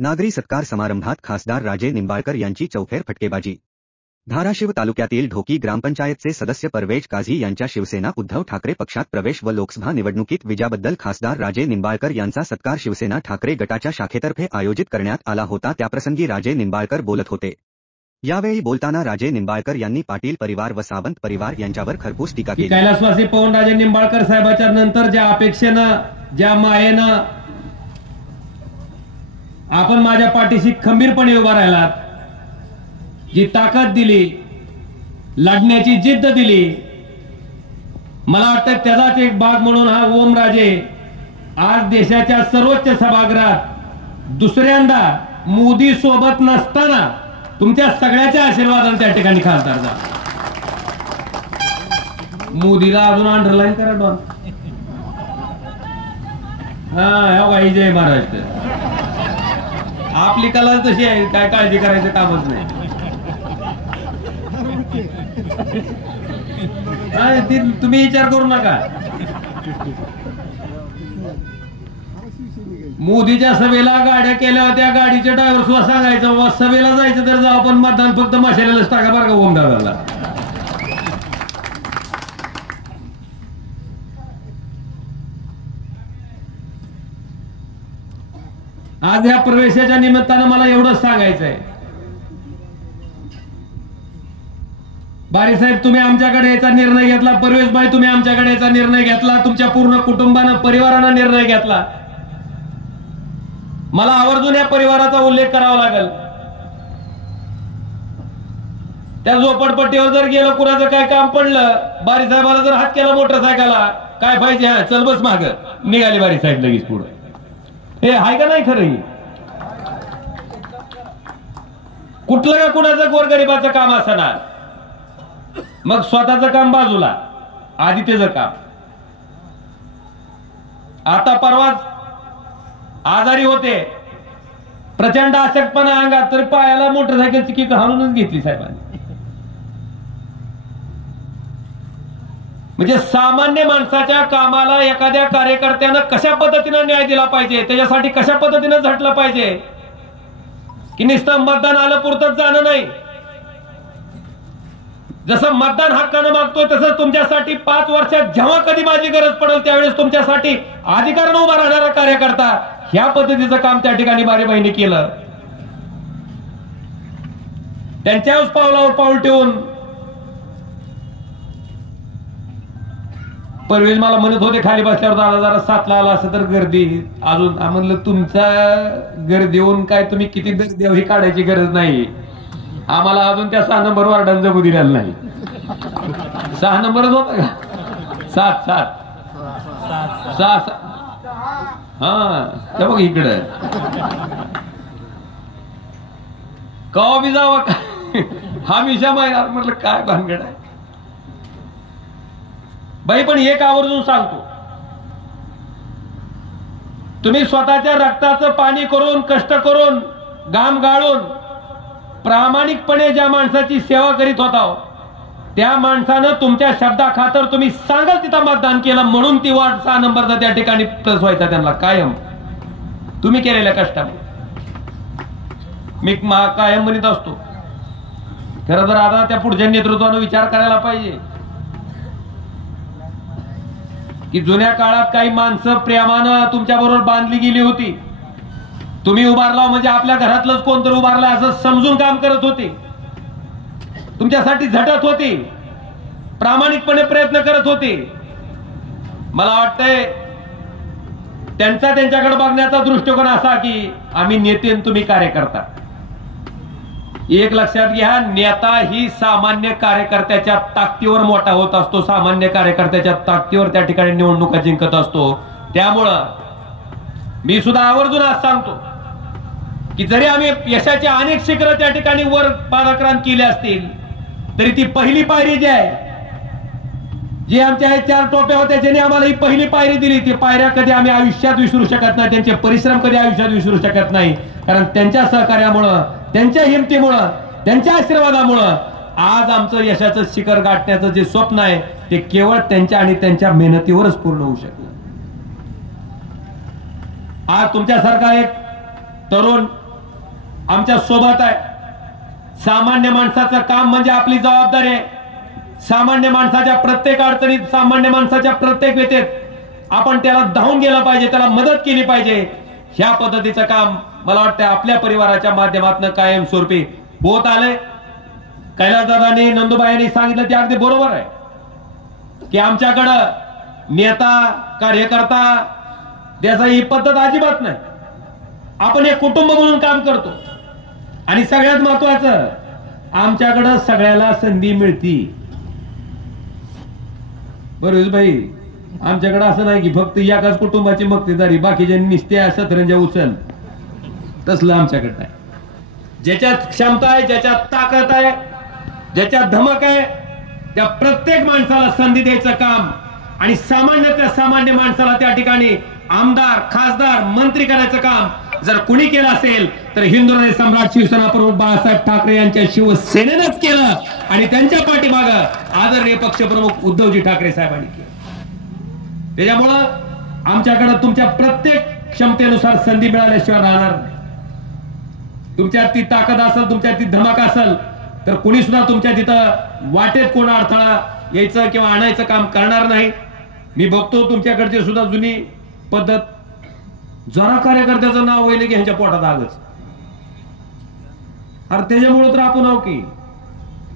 नागरी सत्कार समारंभात खासदार राजे निंबाळकर यांची चौफेर फटकेबाजी। धाराशिव तालुक्यातील ढोकी ग्रामपंचायतचे सदस्य परवेज काझी यांच्या शिवसेना उद्धव ठाकरे पक्षात प्रवेश व लोकसभा निवडणुकीत विजयाबद्दल खासदार राजे निंबाळकर यांचा सत्कार शिवसेना ठाकरे गटाच्या शाखेतर्फे आयोजित करण्यात आला होता। त्याप्रसंगी राजे निंबाळकर बोलत होते। यावेळी बोलताना राजे निंबाळकर यांनी पाटील परिवार व सावंत परिवार यांच्यावर खरपूस टीका केली। कैलासवासी पवनराजे निंबाळकर साहेबांच्या नंतर ज्या अपेक्षेनं ज्या मायेनं आपण माझ्या पाठीशी खंबीरपणे उभा राहिलात, जी ताकद दिली, लढण्याची जिद्द दिली, मला वाटतं त्याचाच एक भाग म्हणून हा ओमराजे आज देशाच्या सर्वोच्च सभागृहात दुसऱ्यांदा मोदी सोबत नसताना तुमच्या सगळ्याच्या आशीर्वादाने त्या ठिकाणी खासदार झाला। मोदीला अजून अंडरलाईन करा डॉन। हा जय महाराष्ट्र। आपली कला तशी आहे, काय काळजी करायचं कामच नाही। तुम्ही विचार करू नका। मोदीच्या सभेला गाड्या केल्या होत्या, गाडीचे ड्रायव्हर सुद्धा सांगायचं सभेला जायचं तर जाऊ, पण मतदान फक्त मशालाच टाका बरं का ओमदादाला। आज या प्रवेशाच्या निमित्तानं मला एवढंच सांगायचं आहे, बारी साहेब तुम्ही आमच्याकडे याचा निर्णय घेतला, परवेशभाई तुम्ही आमच्याकडे याचा निर्णय घेतला, तुमच्या पूर्ण कुटुंबानं परिवारानं निर्णय घेतला। मला आवर्जून या परिवाराचा उल्लेख करावा लागेल। त्या झोपडपट्टीवर जर गेलं, कुणाचं काय काम पडलं, बारी साहेबाला जर हात केला मोटरसायकलला, काय पाहिजे, हा चल बस माग, निघाली बारी साहेब लगेच पुढे। हे आहे का नाही खरं? कुठलं का कुणाचं गोरगरिबाचं काम असणार, मग स्वतःचं काम बाजूला, आधी त्याचं काम। आता परवाच आजारी होते, प्रचंड अशक्तपणा अंगात, तरी पायाला मोटरसायकलची किक हाणूनच घेतली साहेबांनी। म्हणजे सामान्य माणसाच्या कामाला एखाद्या कार्यकर्त्यानं कशा पद्धतीनं न्याय दिला पाहिजे, त्याच्यासाठी कशा पद्धतीनं झटलं पाहिजे, की नुसतं मतदान आलं पुरतच जाणं नाही। जसं मतदान हक्कानं मागतोय तसं तुमच्यासाठी 5 वर्षात जेव्हा कधी माझी गरज पडेल त्यावेळेस तुमच्यासाठी अधिकारानं उभा राहणारा कार्यकर्ता, ह्या पद्धतीचं काम त्या ठिकाणी बारीबाईने केलं। त्यांच्याच पावलावर पाऊल ठेवून परवेज मला म्हणत होते खाली बसल्यावर, दादा जरा 7ला आला असं तर गर्दी अजून। म्हणलं तुमच्या गर्दीहून काय तुम्ही किती गर्दी ही काढायची गरज नाही, आम्हाला अजून त्या 6 नंबर वार्डात जमू दिलेलं नाही। 6 नंबरच होता का? 7 हा बघ इकडे कवा बी जावा हमेशा माहिती। म्हटलं काय भानगड आहे बाई, पण एक आवर्जून सांगतो, तुम्ही स्वतःच्या रक्ताचं पाणी करून, कष्ट करून, घाम गाळून प्रामाणिकपणे ज्या माणसाची सेवा करीत होता, त्या माणसानं तुमच्या शब्दाखातर तुम्ही सांगाल तिथं मतदान केलं, म्हणून ती वार्ड 6 नंबरचा त्या ठिकाणी प्लस व्हायचा त्यांना कायम तुम्ही केलेल्या कष्टामुळे। मी कायम म्हणत असतो, खरं तर आता त्या पुढच्या नेतृत्वानं विचार करायला पाहिजे की जुन्या काळात काही माणसं प्रेमानं तुमच्या बरोबर बांधली गेली होती, तुम्ही उभारला म्हणजे आपल्या घरातलंच कोणतरी उभारलं असं समजून काम करत होते, तुमच्यासाठी झटत होते, प्रामाणिकपणे प्रयत्न करत होते। मला वाटतंय त्यांच्याकडे बघण्याचा दृष्टिकोन असा की आम्ही नेते आणि तुम्ही कार्यकर्ता। एक लक्षात घ्या, नेता ही सामान्य कार्यकर्त्याच्या ताकदीवर मोठा होत असतो, सामान्य कार्यकर्त्याच्या ताकदीवर त्या ठिकाणी निवडणुका जिंकत असतो। त्यामुळं मी सुद्धा आवर्जून आज सांगतो की जरी आम्ही यशाचे अनेक शिखरं त्या ठिकाणी वर पादाक्रांत केले असतील, तरी ती पहिली पायरी जी आहे, जी आमच्या 4 टोप्या होत्या, ज्याने आम्हाला ही पहिली पायरी दिली, ती पायऱ्या कधी आम्ही आयुष्यात विसरू शकत नाही, त्यांचे परिश्रम कधी आयुष्यात विसरू शकत नाही। कारण त्यांच्या सहकार्यामुळं, त्यांच्या हिमतीमुळं, त्यांच्या आशीर्वादामुळं आज आमचं यशाचं शिखर गाठण्याचं जे स्वप्न आहे ते केवळ त्यांच्या आणि त्यांच्या मेहनतीवरच पूर्ण होऊ शकलं। आज तुमच्यासारखा एक तरुण आमच्या सोबत आहे. सामान्य माणसाचं काम म्हणजे आपली जबाबदारी आहे. सामान्य माणसाच्या प्रत्येक अडचणीत, सामान्य माणसाच्या प्रत्येक व्यथेत आपण त्याला धावून गेलं पाहिजे, त्याला मदत केली पाहिजे. ह्या पद्धतीचं काम मला वाटतं आपल्या परिवाराच्या माध्यमातून कायमस्वरूपी होत आलंय. कैलासदादांनी, नंदुबाईंनी सांगितलं ते अगदी बरोबर आहे की आमच्याकडं नेता, कार्यकर्ता त्याचा ही पद्धत अजिबात नाही. आपण एक कुटुंब म्हणून काम करतो. आणि सगळ्यात महत्वाचं, आमच्याकडं सगळ्याला संधी मिळती. बरोबर भाई, आमच्याकडे असं नाही की फक्त एकाच कुटुंबाची मक्तेदारी, बाकीच्या निस्त्या सतरंजा उचल, तसलं आमच्याकडे नाही. ज्याच्यात क्षमता आहे, ज्याच्यात ताकद आहे, ज्याच्यात धमक आहे, त्या प्रत्येक माणसाला संधी द्यायचं काम आणि सामान्य माणसाला त्या ठिकाणी आमदार, खासदार, मंत्री करायचं काम जर कुणी केलं असेल तर हिंदुराजे सम्राट शिवसेना प्रमुख बाळासाहेब ठाकरे यांच्या शिवसेनेनंच केलं आणि त्यांच्या पाठीमागं आदरणीय पक्षप्रमुख उद्धवजी ठाकरे साहेबांनी केलं. त्याच्यामुळं आमच्याकडे तुमच्या प्रत्येक क्षमतेनुसार संधी मिळाल्याशिवाय राहणार नाही. तुमच्यात ती ताकद असेल, तुमच्यात ती धमक असेल तर कुणी सुद्धा तुमच्या तिथं वाटेत कोण अडथळा यायचं किंवा आणायचं काम करणार नाही. मी बघतो तुमच्याकडची सुद्धा जुनी पद्धत, जरा कार्यकर्त्याचं नाव व्हायला की ह्यांच्या पोटात आगच. अरे त्याच्यामुळे तर आपण आहो की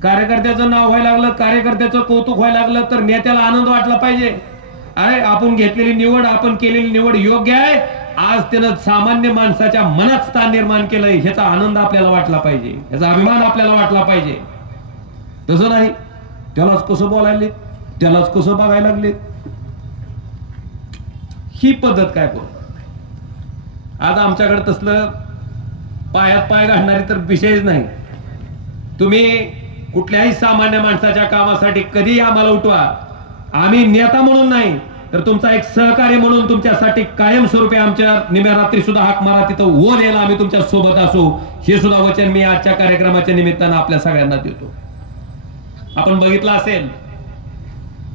कार्यकर्त्याचं नाव व्हायला लागलं, कार्यकर्त्याचं कौतुक व्हायला लागलं तर नेत्याला आनंद वाटला पाहिजे. अरे आपण घेतलेली निवड, आपण केलेली निवड योग्य आहे, आज त्यानं सामान्य माणसाच्या मनात स्थान निर्माण केलंय, ह्याचा आनंद आपल्याला वाटला पाहिजे, ह्याचा अभिमान आपल्याला वाटला पाहिजे. तसं नाही, त्यालाच कसं बोलायले, त्यालाच कसं बघायला लागले, ही पद्धत काय बघ. आज आमच्याकडे तसलं पायात पाय घालणारी तर विषयच नाही. तुम्ही कुठल्याही सामान्य माणसाच्या कामासाठी कधी आम्हाला उठवा, आम्ही नेता म्हणून नाही तर तुमचा एक सहकारी म्हणून तुमच्यासाठी कायमस्वरूपी आमच्या निम्या रात्री सुद्धा हाक मारा, तिथं ओन यायला आम्ही तुमच्या सोबत असू. हे सुद्धा वचन मी आजच्या कार्यक्रमाच्या निमित्तानं आपल्या सगळ्यांना देतो. आपण बघितला असेल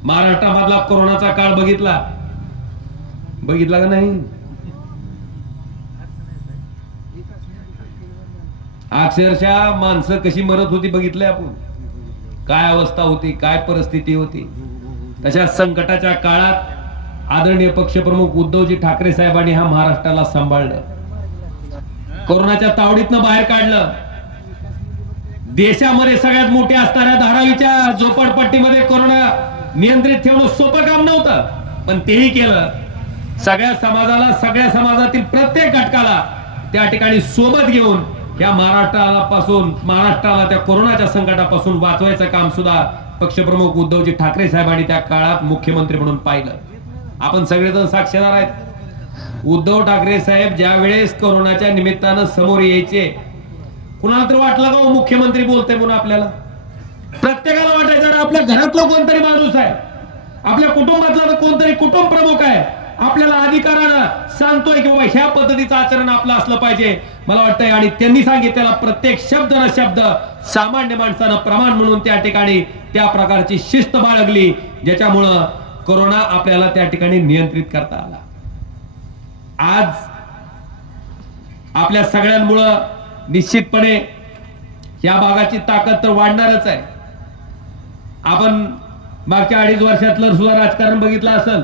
महाराष्ट्रामधला कोरोनाचा काळ, बघितला का नाही? अक्षरशः माणसं कशी मरत होती बघितलंय आपण, काय अवस्था होती, काय परिस्थिती होती. तशा संकटाच्या काळात आदरणीय पक्षप्रमुख उद्धवजी ठाकरे साहेबांनी हा महाराष्ट्राला सांभाळलं, कोरोनाच्या तावडीतनं बाहेर काढलं. देशामध्ये सगळ्यात मोठे असणाऱ्या धारावीच्या झोपडपट्टीमध्ये कोरोना नियंत्रित ठेवणं सोपं काम नव्हतं, पण तेही केलं. सगळ्या समाजातील प्रत्येक घटकाला त्या ठिकाणी सोबत घेऊन या महाराष्ट्राला त्या कोरोनाच्या संकटापासून वाचवायचं काम सुद्धा पक्षप्रमुख उद्धवजी ठाकरे साहेबांनी त्या काळात मुख्यमंत्री म्हणून पाहिलं. आपण सगळेजण साक्षीदार आहेत. उद्धव ठाकरे साहेब ज्या वेळेस कोरोनाच्या निमित्तानं समोर यायचे, कुणाला तर वाटलं का मुख्यमंत्री बोलतोय म्हणून? आपल्याला प्रत्येकाला वाटायचं आपल्या घरातलं कोणतरी माणूस आहे, आपल्या कुटुंबातला कोणतरी कुटुंब प्रमुख आहे, आपल्याला अधिकारानं सांगतोय की बाबा ह्या पद्धतीचं आचरण आपलं असलं पाहिजे. मला वाटतंय आणि त्यांनी सांगितलेला प्रत्येक शब्द न शब्द सामान्य माणसानं प्रमाण म्हणून त्या ठिकाणी त्या प्रकारची शिस्त बाळगली, ज्याच्यामुळं कोरोना आपल्याला त्या ठिकाणी नियंत्रित करता आला. आज आपल्या सगळ्यांमुळं निश्चितपणे या भागाची ताकद तर वाढणारच आहे. आपण मागच्या 2.5 वर्षातलं सुद्धा राजकारण बघितलं असेल.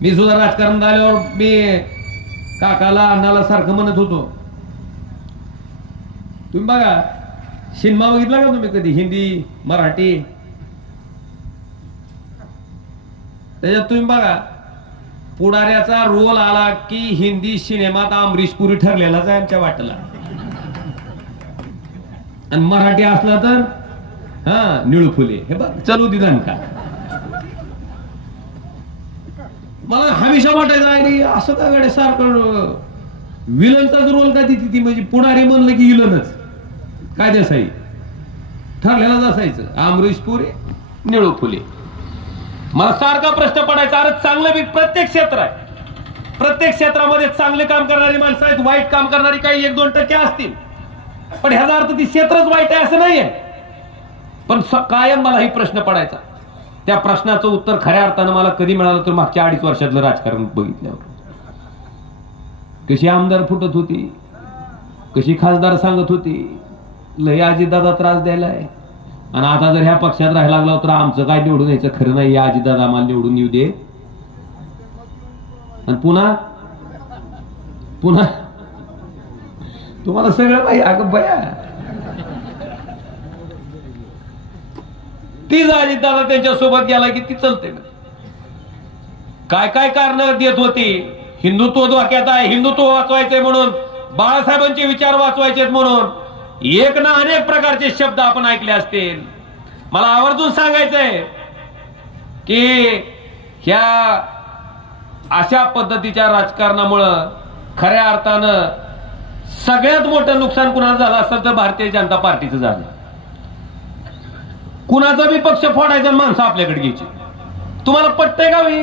मी सुद्धा राजकारण झाल्यावर मी काकाला अण्णाला सारखं म्हणत होतो, तुम्ही बघा सिनेमा बघितला का तुम्ही कधी, हिंदी मराठी? त्याच्यात तुम्ही बघा पुढाऱ्याचा रोल आला की हिंदी सिनेमात अमरीश पुरी ठरलेलाच आहे आमच्या वाटेला, आणि मराठी असला तर हा निळू फुले. हे बघ चलू दिदान का. मला हमेशा वाटायचं आहे असं का गाड्या सारखं विलनचाच रोल का ती म्हणजे पुढारी म्हणलं की विलनच काय देसाई ठरलेलाच असायचं, अमरीश पुरी निळू फुले. मला सारखा प्रश्न पडायचा, अरे चांगलं बी प्रत्येक क्षेत्र आहे, प्रत्येक क्षेत्रामध्ये चांगले काम करणारी माणसं आहेत, वाईट काम करणारी काही 1-2% असतील, पण ह्याचा अर्थ ती क्षेत्रच वाईट आहे असं नाहीये. पण कायम मला ही प्रश्न पडायचा. त्या प्रश्नाचं उत्तर खऱ्या अर्थानं मला कधी मिळालं तर मागच्या 2.5 वर्षातलं राजकारण बघितल्यावर. कशी आमदार फुटत होती, कशी खासदार सांगत होती, लय अजितदादा त्रास द्यायलाय, आणि आता जर ह्या पक्षात राहायला लागला तर आमचं काय निवडून यायचं खरं नाही, या अजितदादा आम्हाला निवडून येऊ दे. आणि पुन्हा पुन्हा तुम्हाला सगळं माहिती. अगं बया, तीच अजितदादा त्यांच्या सोबत गेला की ती चलते. काय काय कारण देत होती. हिंदुत्व धोक्यात आहे, हिंदुत्व वाचवायचंय म्हणून, बाळासाहेबांचे विचार वाचवायचे म्हणून एक ना अनेक प्रकारचे शब्द आपण ऐकले असतील. मला आवर्जून सांगायचंय की ह्या अशा पद्धतीच्या राजकारणामुळं खऱ्या अर्थानं सगळ्यात मोठं नुकसान कुणाचं झालं असेल तर भारतीय जनता पार्टीचं झालं. कुणाचा बी पक्ष फोडायचा, माणसं आपल्याकडे घ्यायची. तुम्हाला पटतंय का मी?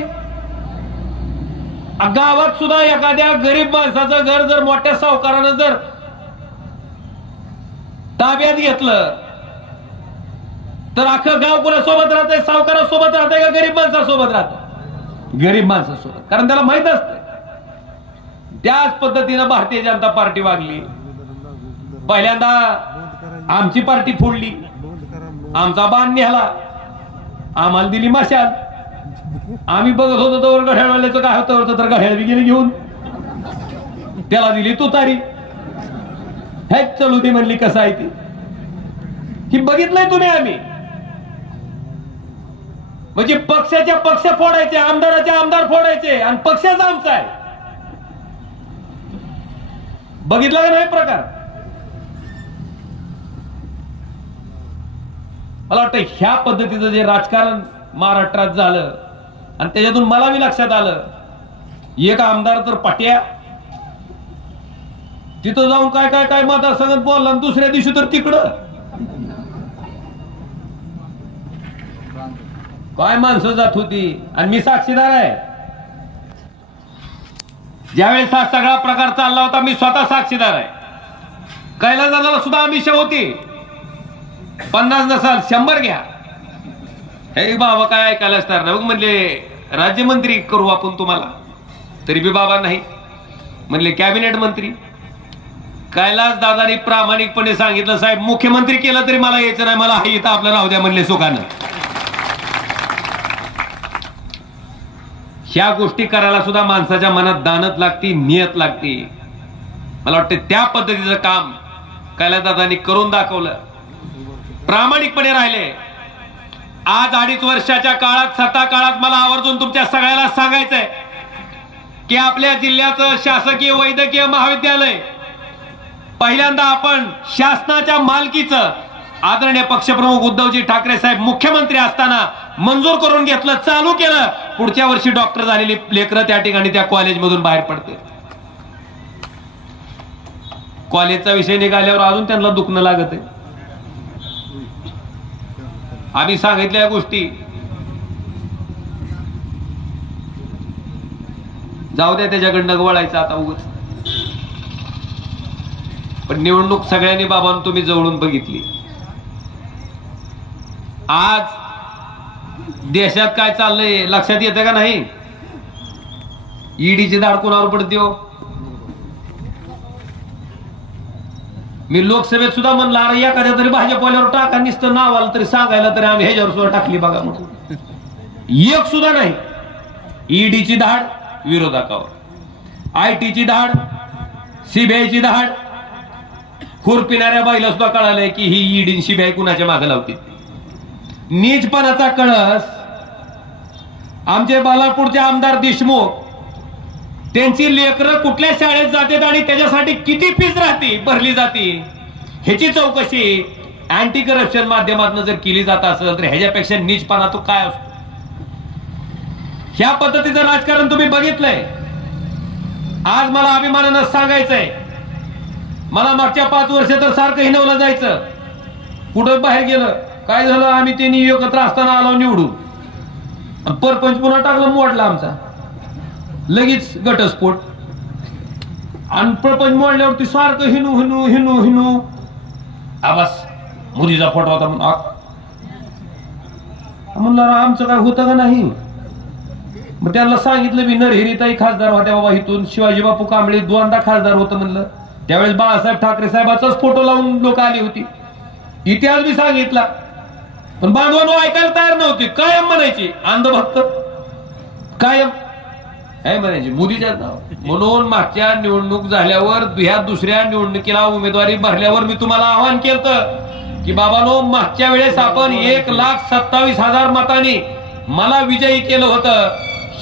गावात सुद्धा एखाद्या गरीब माणसाचं घर जर मोठ्या सावकारानं जर ताब्यात घेतलं तर अख्खं गाव कोणासोबत राहतंय? सावकारासोबत राहतंय का गरीब माणसासोबत राहतंय? गरीब माणसासोबत. कारण त्याला माहित असतं. त्याच पद्धतीनं भारतीय जनता पार्टी वागली. पहिल्यांदा आमची पार्टी फोडली, आमचा बाण नेला, आम्हाला दिली मशाल. आम्ही बघत होतो तर घड्याळवाल्याचं काय होतं तर घड्याळ गेले घेऊन, त्याला दिली तुतारी. हेच चलू दे म्हणली. कसं आहे ती ही बघितलंय तुम्ही. आम्ही म्हणजे पक्षाच्या पक्ष फोडायचे, आमदाराचे आमदार फोडायचे, आणि पक्षाचा आमचा आहे. बघितला का नाही प्रकार? मला वाटतं ह्या पद्धतीचं जे राजकारण महाराष्ट्रात झालं, आणि त्याच्यातून मला बी लक्षात आलं, एक आमदार तर पाट्या तिथं जाऊन काय काय काय मतदारसंघात बोलला, आणि दुसऱ्या दिवशी तर तिकडं काय माणसं जात होती. आणि मी साक्षीदार आहे. ज्यावेळेस हा सगळा प्रकार चालला होता मी स्वतः साक्षीदार आहे. कैलासदादाला सुद्धा आमिषा होती. 50 नसाल 100 घ्या. हे बाबा काय ऐकायला असणार ना, म्हणले राज्यमंत्री करू आपण तुम्हाला. तरी बी बाबा नाही म्हणले कॅबिनेट मंत्री. कैलास दादानी प्रामाणिकपणे सांगितलं, साहेब मुख्यमंत्री केलं तरी मला यायचं नाही, मला हा इथं आपलं राहू द्या म्हणले सुखानं. ह्या गोष्टी करायला सुद्धा माणसाच्या मनात दानत लागती, नियत लागती. मला वाटतं त्या पद्धतीचं काम कैलासदादांनी करून दाखवलं. प्रामाणिकपणे राहिले. आज 2.5 वर्षाच्या काळात, सत्ता काळात मला आवर्जून तुमच्या सगळ्याला सांगायचंय की आपल्या जिल्ह्याचं शासकीय वैद्यकीय महाविद्यालय पहिल्यांदा आपण शासनाच्या मालकीचं आदरणीय पक्षप्रमुख उद्धवजी ठाकरे साहेब मुख्यमंत्री असताना मंजूर करून घेतलं, चालू केलं. पुढच्या वर्षी डॉक्टर झालेली लेकरं त्या ठिकाणी त्या कॉलेजमधून बाहेर पडते. कॉलेजचा विषय निघाल्यावर अजून त्यांना दुखणं लागत आहे. आम्ही सांगितल्या गोष्टी जाऊ द्या, त्याच्याकडनं वळायचं आता उगाच. पण निवडणूक सगळ्यांनी बाबांनो तुम्ही जवळून बघितली. आज देशात काय चाललंय लक्षात येतं का नाही? ईडीची धाड कोणावर पडते हो? मी लोकसभेत सुद्धा म्हणलं, अरे एखाद्या तरी भाजपवाल्यावर टाका, नुसतं नाव आलं तरी सांगायला तरी आम्ही ह्याच्यावर सुद्धा टाकली बघा म्हणून. एक सुद्धा नाही. ईडीची धाड विरोधकावर, आयटीची धाड, सीबीआयची धाड. खूर पिणाऱ्या बाईला सुद्धा कळालंय की ही ईडी सीबीआय कुणाच्या मागे लावते. नीचपणाचा कळस आमचे बालापूरचे आमदार देशमुख, त्यांची लेकरं कुठल्या शाळेत जातात आणि त्याच्यासाठी किती फीस राहते भरली जाते ह्याची चौकशी अँटी करप्शन माध्यमातून जर केली जात असेल तर ह्याच्यापेक्षा नीचपणा तो काय असतो? ह्या पद्धतीचं राजकारण तुम्ही बघितलंय. आज मला अभिमानानं सांगायचंय, मला मागच्या 5 वर्ष तर सारखं हिनवलं जायचं. कुठं बाहेर गेलं काय झालं, आम्ही त्यांनी एकत्र असताना आलो निवडून, परपंच पुन्हा टाकलं, मोडला आमचा लगेच घटस्फोट. आणि प्रपंच मोडल्यावरती सारखं हिनू हिनू हिनू हिनू बस मोदीचा फोटो होता म्हणलं आमचं काय होतं का नाही. मग त्यांना सांगितलं मी, नरहिरीताई खासदार होत्या बाबा, इथून शिवाजी बापू कांबळे 2दा खासदार होतं म्हणलं, त्यावेळेस बाळासाहेब ठाकरे साहेबांचाच फोटो लावून लोक आली होती. इतिहास बी सांगितला. पण बांधवांनो ऐकायला तयार नव्हती. कायम म्हणायची अंधभक्त, कायम काय म्हणायची मोदीच्या नाव. म्हणून मागच्या निवडणूक झाल्यावर ह्या दुसऱ्या निवडणुकीला उमेदवारी भरल्यावर मी तुम्हाला आवाहन केलं की बाबांनो, मागच्या वेळेस आपण 1,27,000 मतांनी मला विजयी केलं होतं.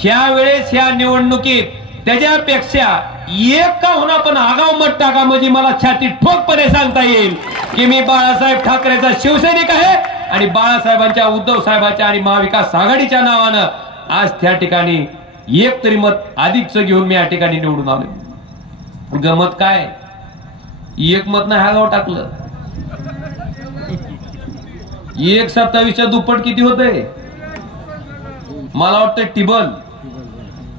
ह्या वेळेस ह्या निवडणुकीत त्याच्यापेक्षा एक का होणार पण आगाव मत टाका, म्हणजे मला छाती ठोकपणे सांगता येईल की मी बाळासाहेब ठाकरेचा शिवसैनिक आहे आणि बाळासाहेबांच्या, उद्धव साहेबांच्या आणि महाविकास आघाडीच्या नावानं आज त्या ठिकाणी एक तरी मत अधिकच घेऊन मी या ठिकाणी निवडून आलो. गमत काय, एक मत नाही आगाव टाकलं. 1,27,000च्या दुप्पट किती होते मला वाटतं टिबल.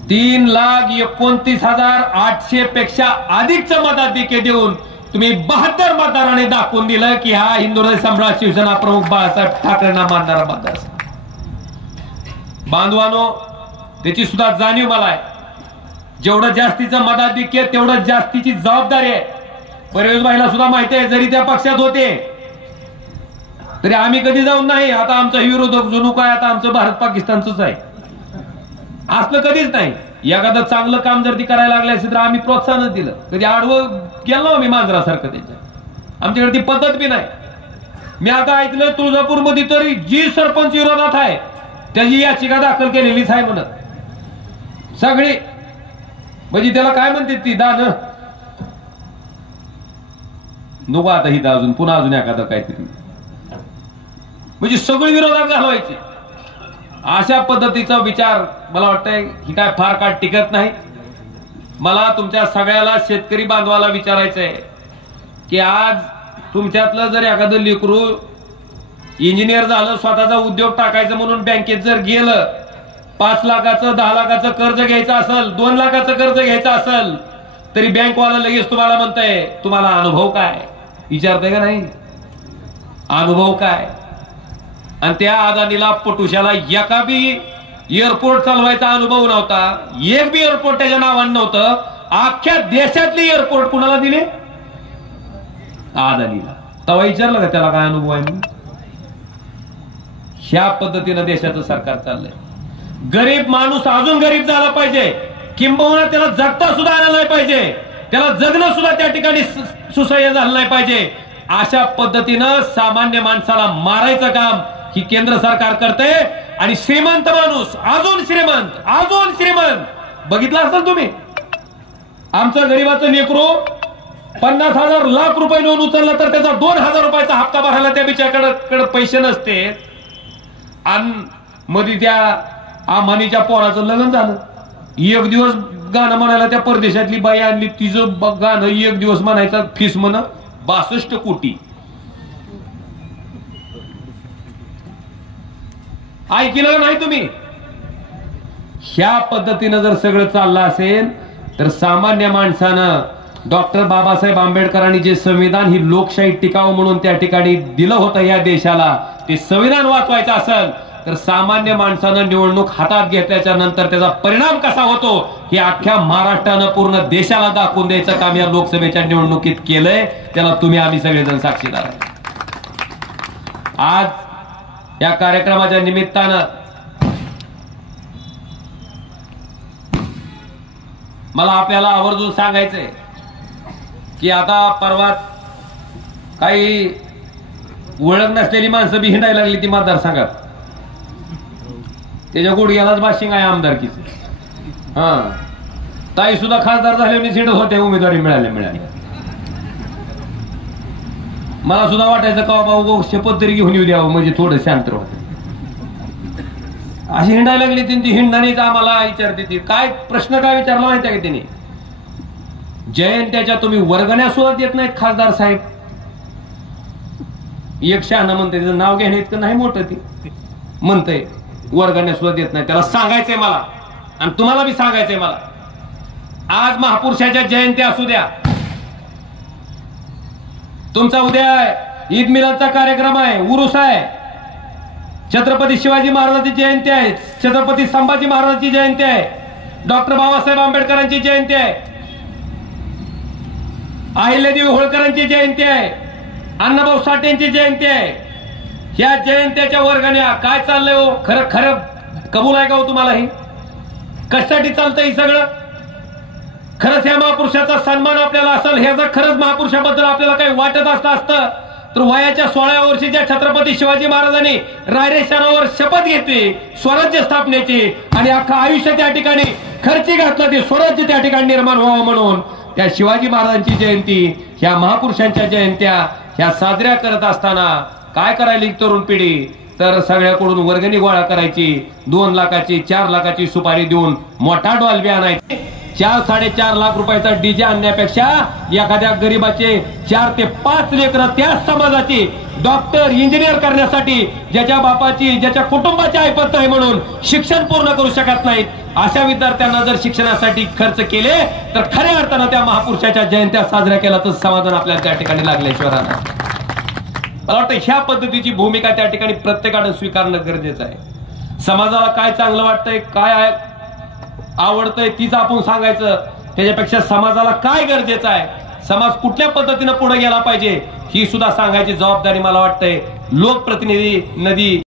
3,29,800 पेक्षा अधिकचं मताधिक्य देऊन तुम्ही 72 मतदारांनी दाखवून दिलं की हा हिंदुहृदय सम्राट शिवसेना प्रमुख बाळासाहेब ठाकरेंना मानणारा मतदार. बांधवानो, त्याची सुद्धा जाणीव मला आहे. जेवढं जास्तीचं मताधिक्य तेवढं जास्तीची जबाबदारी आहे. परवेशभाईला सुद्धा माहिती आहे, जरी त्या पक्षात होते तरी आम्ही कधी जाऊन नाही आता आमचा विरोधक जणू काय आता आमचं भारत पाकिस्तानच आहे असलं कधीच नाही. एखादं चांगलं काम जर ती करायला लागले असेल तर आम्ही प्रोत्साहनच दिलं. कधी आडवं गेलो आम्ही मांजरासारखं त्याच्या. आमच्याकडे ती पद्धत बी नाही. मी आता ऐकलं तुळजापूरमध्ये तरी जी सरपंच विरोधात आहे त्याची याचिका दाखल केलेलीच आहे म्हणत सगळी. म्हणजे त्याला काय म्हणते ती दान नको आता ही अजून पुन्हा अजून एखादं काहीतरी, म्हणजे सगळी विरोधात घालवायचे. अशा पद्धतीचा विचार मला वाटतंय ही काय फार काळ टिकत नाही. मला तुमच्या सगळ्याला शेतकरी बांधवाला विचारायचंय की आज तुमच्यातलं जर एखादं लेकरू इंजिनियर झालं, स्वतःचा उद्योग टाकायचं म्हणून बँकेत जर गेलं, 5 लाखाचं 10 लाखाचं कर्ज घ्यायचं असेल, 2 लाखाचं कर्ज घ्यायचं असेल तरी बँकवाला लगेच तुम्हाला म्हणतंय तुम्हाला अनुभव काय विचारतंय का नाही, अनुभव काय. आणि त्या अदानीला पटुशाला एका बी एअरपोर्ट चालवायचा अनुभव नव्हता. एक बी एअरपोर्ट त्याच्या नावानं नव्हतं. अख्ख्या देशातले एअरपोर्ट कुणाला दिले अदानीला. तेव्हा विचारलं का त्याला काय अनुभव आहे म्हणून. ह्या पद्धतीनं देशाचं सरकार चाललंय. गरीब माणूस अजून गरीब झाला पाहिजे, किंबहुना त्याला जगता सुद्धा आलं नाही पाहिजे, त्याला जगणं सुद्धा त्या ठिकाणी सुसह्य झालं नाही पाहिजे. अशा पद्धतीनं सामान्य माणसाला मारायचं काम ही केंद्र सरकार करते. आणि श्रीमंत माणूस अजून श्रीमंत बघितलं असेल तुम्ही. आमचं गरीबाचं लेकरू 50,000 लाख रुपये लोन उचललं तर त्याचा 2,000 रुपयाचा हप्ता भरायला त्या बिचाराकडे पैसे नसते. आणि मध्ये त्या आम्हानीच्या पोराचं लग्न झालं. एक दिवस गाणं म्हणायला त्या परदेशातली बाई आणली, तिचं गाणं एक दिवस म्हणायचं फीस म्हण 62 कोटी. ऐकलं नाही तुम्ही. ह्या पद्धतीनं जर सगळं चाललं असेल तर सामान्य माणसानं डॉक्टर बाबासाहेब आंबेडकरांनी जे संविधान ही लोकशाही टिकावं म्हणून त्या ठिकाणी दिलं होतं या देशाला, ते संविधान वाचवायचं असेल तर सामान्य माणसानं निवडणूक हातात घेतल्याच्या नंतर त्याचा परिणाम कसा होतो हे अख्ख्या महाराष्ट्रानं पूर्ण देशाला दाखवून द्यायचं काम या लोकसभेच्या निवडणुकीत केलंय. त्याला तुम्ही आम्ही सगळेजण साक्षीदार आहे. आज या कार्यक्रमाच्या निमित्तानं मला आपल्याला आवर्जून सांगायचंय की आता परवात काही ओळख नसलेली माणसं बी हिंडायला लागली ती मतदारसंघात. त्याच्या गुडघ्यालाच बाशिंग आहे आमदारकीच. ताई सुद्धा खासदार झाल्याने झेंडत होत्या उमेदवारी मिळाल्या. मला सुद्धा वाटायचं का बाबा शपथ तरी घेऊन येऊ द्यावं म्हणजे थोडं शांत होत. अशी हिंडायला लागली ती हिंडणारीच आम्हाला विचारते ती काय प्रश्न काय विचारला माहिती आहे का तिने. जयंत्याच्या तुम्ही वर्गण्या सुद्धा देत नाहीत खासदार साहेब. एक शहाणा म्हणते त्याचं नाव घेणे इतकं नाही मोठं ती म्हणतंय वर्गण्या सुद्धा देत नाही. त्याला सांगायचंय मला आणि तुम्हाला बी सांगायचंय मला. आज महापुरुषाच्या जयंत्या असू द्या, तुमचा उद्या ईद मिलादचा कार्यक्रम आहे, उरुस आहे, छत्रपती शिवाजी महाराजांची जयंती आहे, छत्रपती संभाजी महाराजांची जयंती आहे, डॉक्टर बाबासाहेब आंबेडकरांची जयंती आहे. अहिल्यादेवी होळकरांची जयंती आहे, अण्णाभाऊ साठेंची जयंती आहे. या जयंत्याच्या वर्गाने काय चाललंय हो? खरं खरं कबूल आहे का हो तुम्हाला? ही कशासाठी चालतंय ही सगळं? खरंच या महापुरुषाचा सन्मान आपल्याला असेल, हे जर खरंच महापुरुषाबद्दल आपल्याला काही वाटत असतं तर वयाच्या 16व्या वर्षी ज्या छत्रपती शिवाजी महाराजांनी रायरेश्वरावर शपथ घेतली स्वराज्य स्थापनेची आणि अख्खा आयुष्य त्या ठिकाणी खर्ची घातला, ते स्वराज्य त्या ठिकाणी निर्माण व्हावं म्हणून त्या शिवाजी महाराजांची जयंती, ह्या महापुरुषांच्या जयंत्या ह्या साजऱ्या करत असताना काय करायली तरुण पिढी? तर सगळ्याकडून वर्गणी गोळा करायची, 2 लाखाची 4 लाखाची सुपारी देऊन मोठा डॉल्बी आणायची. 4-4.5 लाख रुपयाचा डीजे आणण्यापेक्षा एखाद्या गरीबाचे 4 ते 5 लेकरं त्याच समाजाची डॉक्टर इंजिनियर करण्यासाठी, ज्याच्या बापाची ज्याच्या कुटुंबाची ऐपत नाही म्हणून शिक्षण पूर्ण करू शकत नाहीत, अशा विद्यार्थ्यांना जर शिक्षणासाठी खर्च केले तर खऱ्या अर्थानं त्या महापुरुषाच्या जयंत्या साजऱ्या केला तर समाधान आपल्याला त्या ठिकाणी लागल्याशिवाय राहणार. मला वाटतं ह्या पद्धतीची भूमिका त्या ठिकाणी प्रत्येकानं स्वीकारणं गरजेचं आहे. समाजाला काय चांगलं वाटतंय, काय आवडतंय तीच आपण सांगायचं, त्याच्यापेक्षा समाजाला काय गरजेचं आहे, समाज कुठल्या पद्धतीनं पुढे गेला पाहिजे ही सुद्धा सांगायची जबाबदारी मला वाटतंय लोकप्रतिनिधी